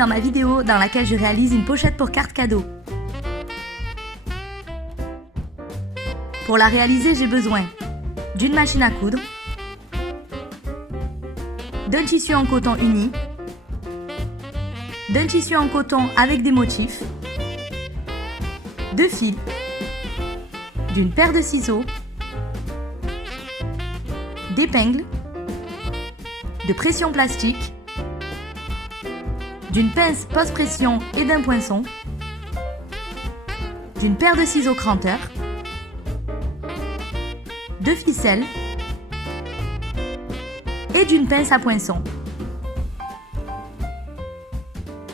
dans ma vidéo dans laquelle je réalise une pochette pour carte cadeau. Pour la réaliser, j'ai besoin d'une machine à coudre, d'un tissu en coton uni, d'un tissu en coton avec des motifs, de fil, d'une paire de ciseaux, d'épingles, de pression plastique, d'une pince post-pression et d'un poinçon, d'une paire de ciseaux cranteurs, de ficelles et d'une pince à poinçon.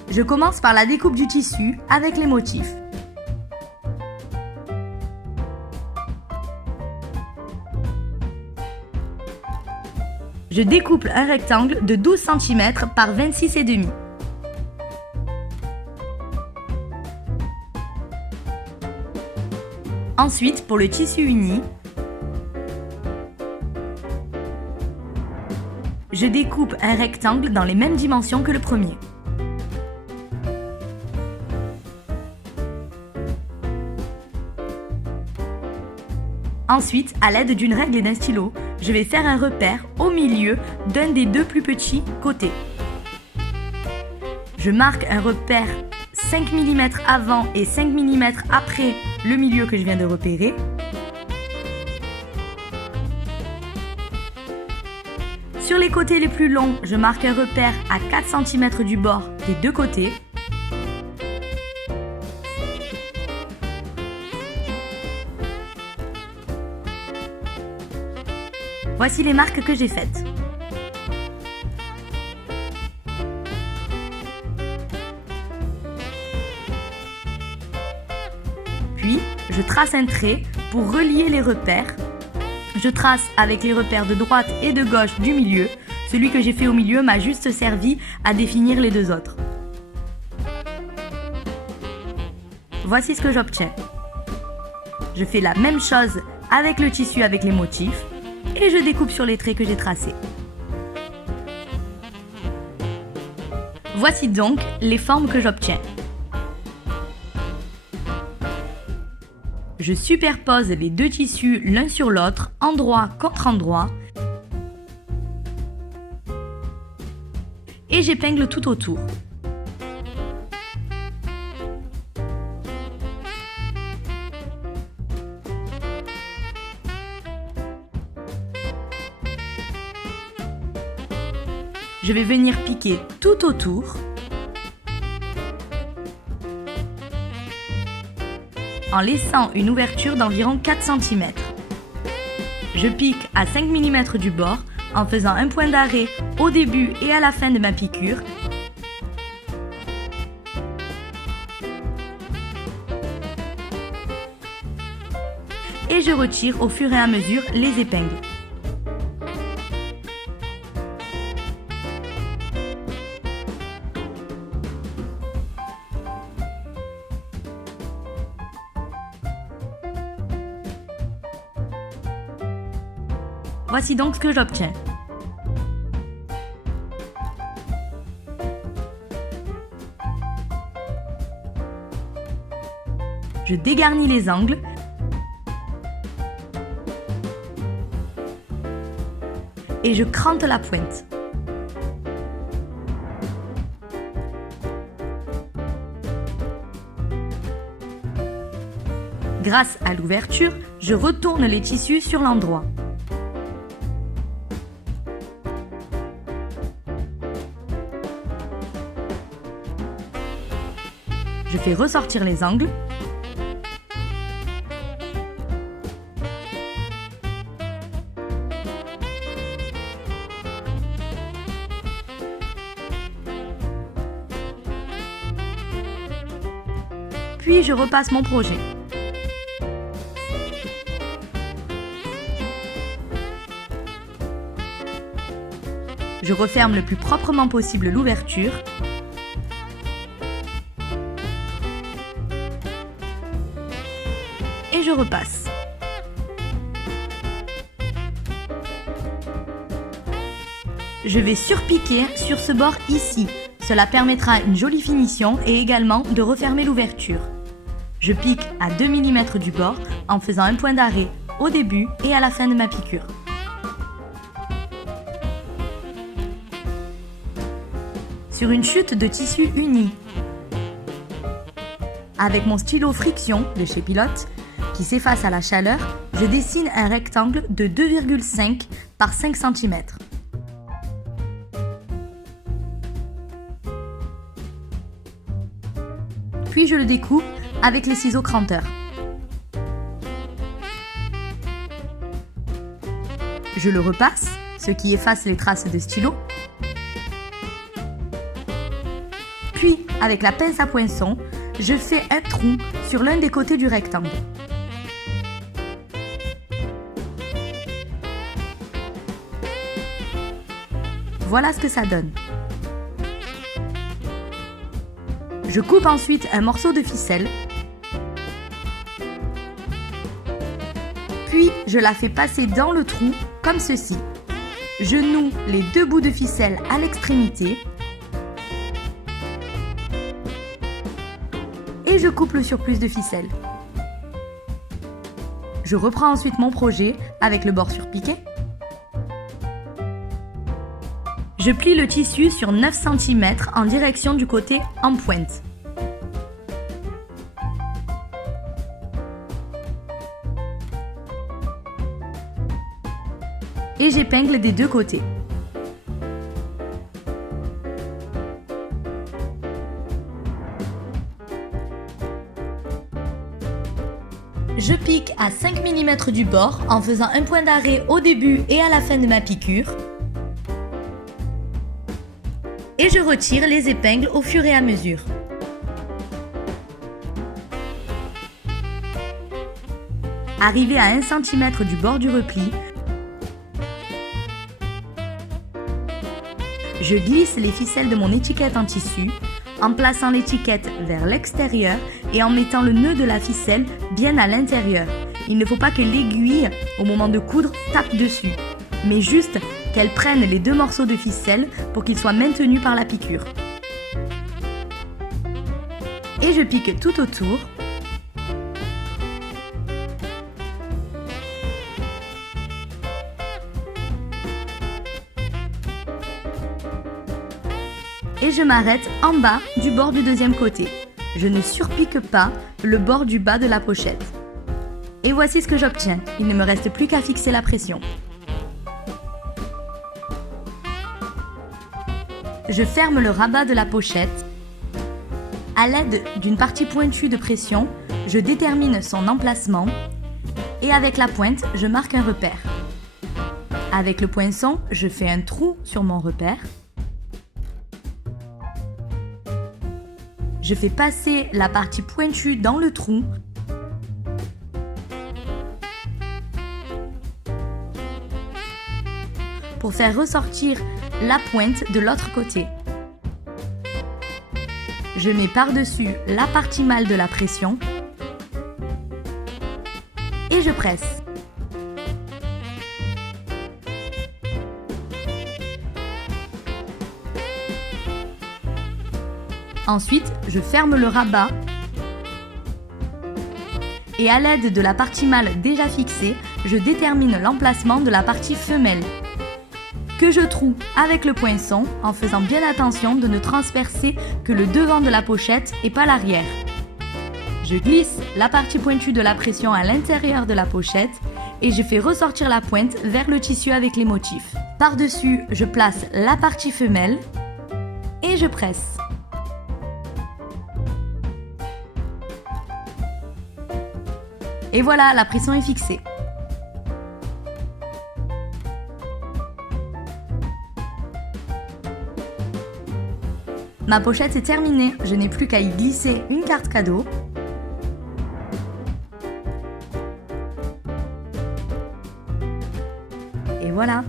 Je commence par la découpe du tissu avec les motifs. Je découpe un rectangle de 12 cm par 26,5 cm. Ensuite, pour le tissu uni, je découpe un rectangle dans les mêmes dimensions que le premier. Ensuite, à l'aide d'une règle et d'un stylo, je vais faire un repère au milieu d'un des deux plus petits côtés. Je marque un repère 5 mm avant et 5 mm après le milieu que je viens de repérer. Sur les côtés les plus longs, je marque un repère à 4 cm du bord des deux côtés. Voici les marques que j'ai faites. Puis, je trace un trait pour relier les repères. Je trace avec les repères de droite et de gauche du milieu. Celui que j'ai fait au milieu m'a juste servi à définir les deux autres. Voici ce que j'obtiens. Je fais la même chose avec le tissu avec les motifs et je découpe sur les traits que j'ai tracés. Voici donc les formes que j'obtiens. Je superpose les deux tissus l'un sur l'autre, endroit contre endroit, et j'épingle tout autour. Je vais venir piquer tout autour en laissant une ouverture d'environ 4 cm. Je pique à 5 mm du bord en faisant un point d'arrêt au début et à la fin de ma piqûre. Et je retire au fur et à mesure les épingles. Voici donc ce que j'obtiens. Je dégarnis les angles et je crante la pointe. Grâce à l'ouverture, je retourne les tissus sur l'endroit. Je fais ressortir les angles. Puis je repasse mon projet. Je referme le plus proprement possible l'ouverture. Et je repasse. Je vais surpiquer sur ce bord ici. Cela permettra une jolie finition et également de refermer l'ouverture. Je pique à 2 mm du bord en faisant un point d'arrêt au début et à la fin de ma piqûre. Sur une chute de tissu uni, avec mon stylo friction de chez Pilote, qui s'efface à la chaleur, je dessine un rectangle de 2,5 par 5 cm. Puis je le découpe avec les ciseaux cranteurs. Je le repasse, ce qui efface les traces de stylo. Puis, avec la pince à poinçon, je fais un trou sur l'un des côtés du rectangle. Voilà ce que ça donne. Je coupe ensuite un morceau de ficelle. Puis, je la fais passer dans le trou comme ceci. Je noue les deux bouts de ficelle à l'extrémité. Et je coupe le surplus de ficelle. Je reprends ensuite mon projet avec le bord surpiqué. Je plie le tissu sur 9 cm en direction du côté en pointe. Et j'épingle des deux côtés. Je pique à 5 mm du bord en faisant un point d'arrêt au début et à la fin de ma piqûre. Et je retire les épingles au fur et à mesure. Arrivé à 1 cm du bord du repli, je glisse les ficelles de mon étiquette en tissu en plaçant l'étiquette vers l'extérieur et en mettant le nœud de la ficelle bien à l'intérieur. Il ne faut pas que l'aiguille, au moment de coudre, tape dessus, mais juste qu'elle prenne les deux morceaux de ficelle pour qu'ils soient maintenus par la piqûre. Et je pique tout autour. Et je m'arrête en bas du bord du deuxième côté. Je ne surpique pas le bord du bas de la pochette. Et voici ce que j'obtiens. Il ne me reste plus qu'à fixer la pression. Je ferme le rabat de la pochette. À l'aide d'une partie pointue de pression, je détermine son emplacement et avec la pointe, je marque un repère. Avec le poinçon, je fais un trou sur mon repère. Je fais passer la partie pointue dans le trou. Pour faire ressortir la pointe de l'autre côté. Je mets par-dessus la partie mâle de la pression et je presse. Ensuite, je ferme le rabat et à l'aide de la partie mâle déjà fixée, je détermine l'emplacement de la partie femelle que je troue avec le poinçon en faisant bien attention de ne transpercer que le devant de la pochette et pas l'arrière. Je glisse la partie pointue de la pression à l'intérieur de la pochette et je fais ressortir la pointe vers le tissu avec les motifs. Par-dessus, je place la partie femelle et je presse. Et voilà, la pression est fixée. Ma pochette est terminée, je n'ai plus qu'à y glisser une carte cadeau. Et voilà.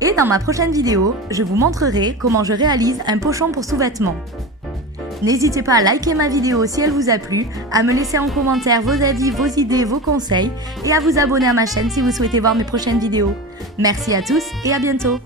Et dans ma prochaine vidéo, je vous montrerai comment je réalise un pochon pour sous-vêtements. N'hésitez pas à liker ma vidéo si elle vous a plu, à me laisser en commentaire vos avis, vos idées, vos conseils et à vous abonner à ma chaîne si vous souhaitez voir mes prochaines vidéos. Merci à tous et à bientôt.